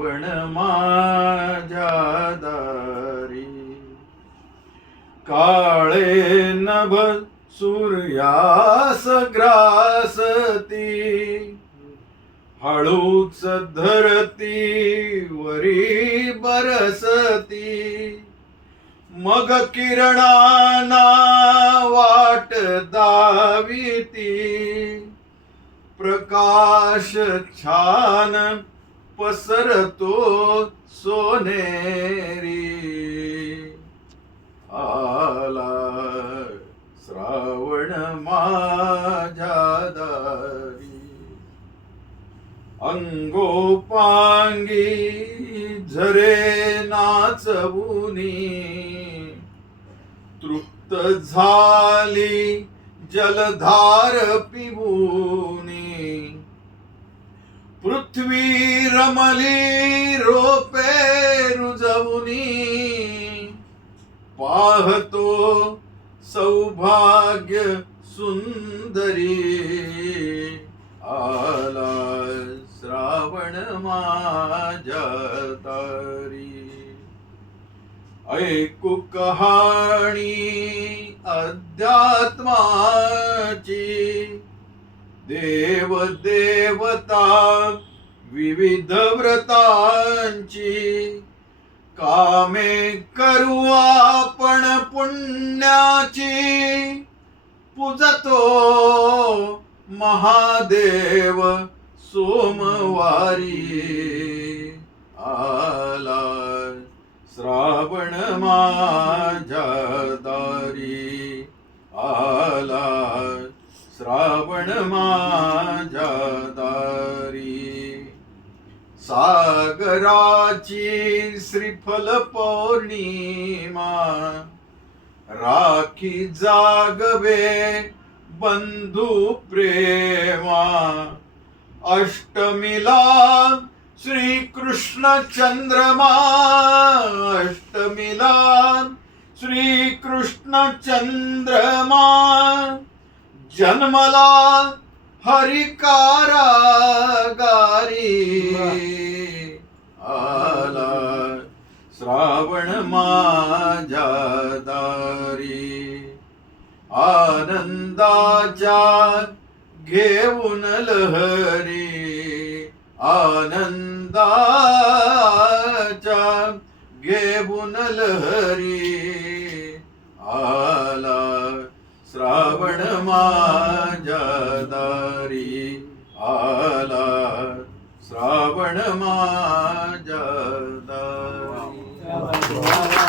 श्रावण माझ्या दारी. काळे नभ सूर्यास ग्रासती, हळूच धरती वरी बरसती. मग किरणाना वाट दाविती, प्रकाश छान पसरतो सोनेरी. आला श्रावण माझ्या दारी. अंगोपांगी झरे नाचवुनी, तृप्त झाली जलधार पिबुनी. पृथ्वी रमली रोपे रुजवुनी, पाहतो सौभाग्य सुंदरी. आला श्रावण माझ्या दारी. ऐकू कहाणी अध्यात्माची, देव देवता विविध व्रतांची. कामे करू आपण पुण्याची, पूजतो महादेव सोमवारी. आला श्रावण माझ्या दारी. आला श्रावण माझ्या दारी. सागराची श्रीफल पौर्णिमा, राखी जागवे बंधू प्रेमा. अष्टमीला श्री कृष्ण चंद्रमा, अष्टमीला श्री कृष्ण चंद्रमा. जन्मला हरी कारागारी. आला श्रावण माझ्या दारी. आनंदाच्या घेऊन लहरी, आनंदाच्या घेऊन लहरी. आला श्रावण माझ्या दारी. आला श्रावण माझ्या दारी.